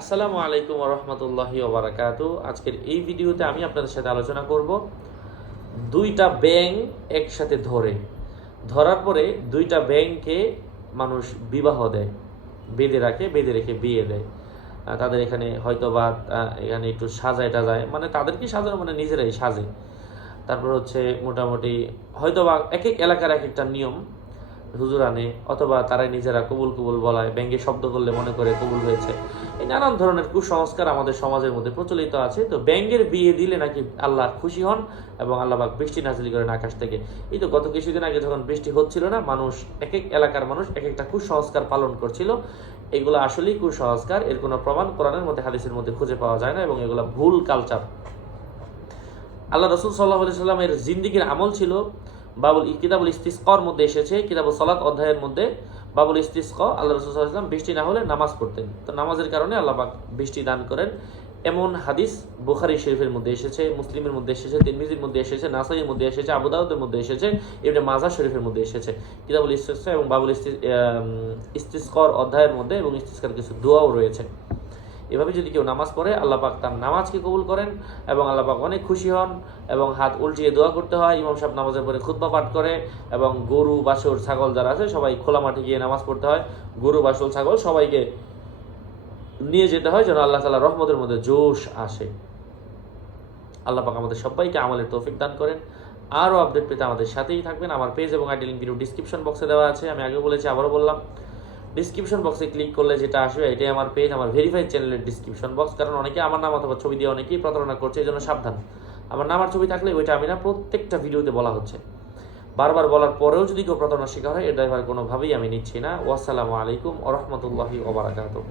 আসসালামু আলাইকুম রহমতুল্লাহি ওবারাকাতু। আজকের এই ভিডিওতে আমি আপনাদের সাথে আলোচনা করব দুইটা ব্যাঙ একসাথে ধরার পরে দুইটা ব্যাঙকে মানুষ বিবাহ দেয়, বেঁধে রেখে বিয়ে দেয়। তাদের এখানে হয়তো বা এখানে একটু সাজায় টাজায়, মানে তাদেরকে সাজানো মানে নিজেরাই সাজে। তারপর হচ্ছে মোটামুটি হয়তো বা এক এক এলাকার এক একটা নিয়ম হুজুর আনে, অথবা তারাই নিজেরা কবুল কবুল বলায়, ব্যাঙ্গে শব্দ করলে মনে করে কবুল হয়েছে। এই নানান ধরনের কুসংস্কার আমাদের সমাজের মধ্যে প্রচলিত আছে। তো ব্যাঙ্গের বিয়ে দিলে নাকি আল্লাহ খুশি হন এবং আল্লাহ পাক বৃষ্টি নাজিল করেন আকাশ থেকে। এই তো গত কিছুদিন আগে যখন বৃষ্টি হচ্ছিল না, মানুষ এক এক এলাকার মানুষ এক একটা কুসংস্কার পালন করছিল। এগুলো আসলেই কুসংস্কার, এর কোনো প্রমাণ কোরআনের মধ্যে হাদিসের মধ্যে খুঁজে পাওয়া যায় না এবং এগুলো ভুল কালচার। আল্লাহ রসুল সাল্লাহ আলি সাল্লামের জিন্দিগির আমল ছিল কিতাবুল ইস্তিসকার মধ্যে এসেছে, কিতাবুল সালাত অধ্যায়ের মধ্যে বাবুল ইস্তিসকা, আল্লাহ রসুল সাল্লাল্লাহু আলাইহি ওয়াসাল্লাম বৃষ্টি না হলে নামাজ পড়তেন। তো নামাজের কারণে আল্লাহ পাক বৃষ্টি দান করেন, এমন হাদিস বুখারী শরীফের মধ্যে এসেছে, মুসলিমের মধ্যে এসেছে, তিরমিজির মধ্যে এসেছে, নাসাইয়ের মধ্যে এসেছে, আবু দাউদের মধ্যে এসেছে, ইবনে মাজাহ শরীফের মধ্যে এসেছে। কিতাবুল ইস্তিসকা এবং বাবুল ইস্তিসকার অধ্যায়ের মধ্যে এবং ইস্তিসকার কিছু দোয়াও রয়েছে। এভাবে যদি কেউ নামাজ পড়ে, আল্লাহ পাক তার নামাজকে কবুল করেন এবং আল্লাহ পাক অনেক খুশি হন। এবং হাত উল্টিয়ে দোয়া করতে হয়, ইমাম সাহেব নামাজের পরে খুতবা পাঠ করে, এবং গরু বাছুর ছাগল যারা আছে সবাই খোলা মাঠে গিয়ে নামাজ পড়তে হয়। গরু বাছুর ছাগল সবাইকে নিয়ে যেতে হয় যেন আল্লাহ তাআলার রহমতের মধ্যে জোশ আসে। আল্লাহ পাক আমাদের সবাইকে আমলের তৌফিক দান করেন। আরও আপডেট পেতে আমাদের সাথেই থাকবেন। আমার পেজ এবং আইডি লিঙ্ক ভিডিও ডিসক্রিপশন বক্সে দেওয়া আছে। আমি আগে বলেছি, আবারও বললাম, ডিসক্রিপশন বক্সে ক্লিক করলে যেটা আসবে এটাই আমার পেজ, আমার ভেরিফাইড চ্যানেলের ডিসক্রিপশন বক্স। কারণ অনেকে আমার নাম অথবা ছবি দিয়ে অনেকেই প্রতারণা করছে, এই জন্য সাবধান। আমার নাম আর ছবি থাকলে ওইটা আমি না, প্রত্যেকটা ভিডিওতে বলা হচ্ছে। বারবার বলার পরেও যদি কেউ প্রতারণার শিকার হয়, এর ড্রাইভার কোনোভাবেই আমি নিচ্ছি না। ওয়াসসালামু আলাইকুম ওয়া রাহমাতুল্লাহি ওয়া বারাকাতুহু।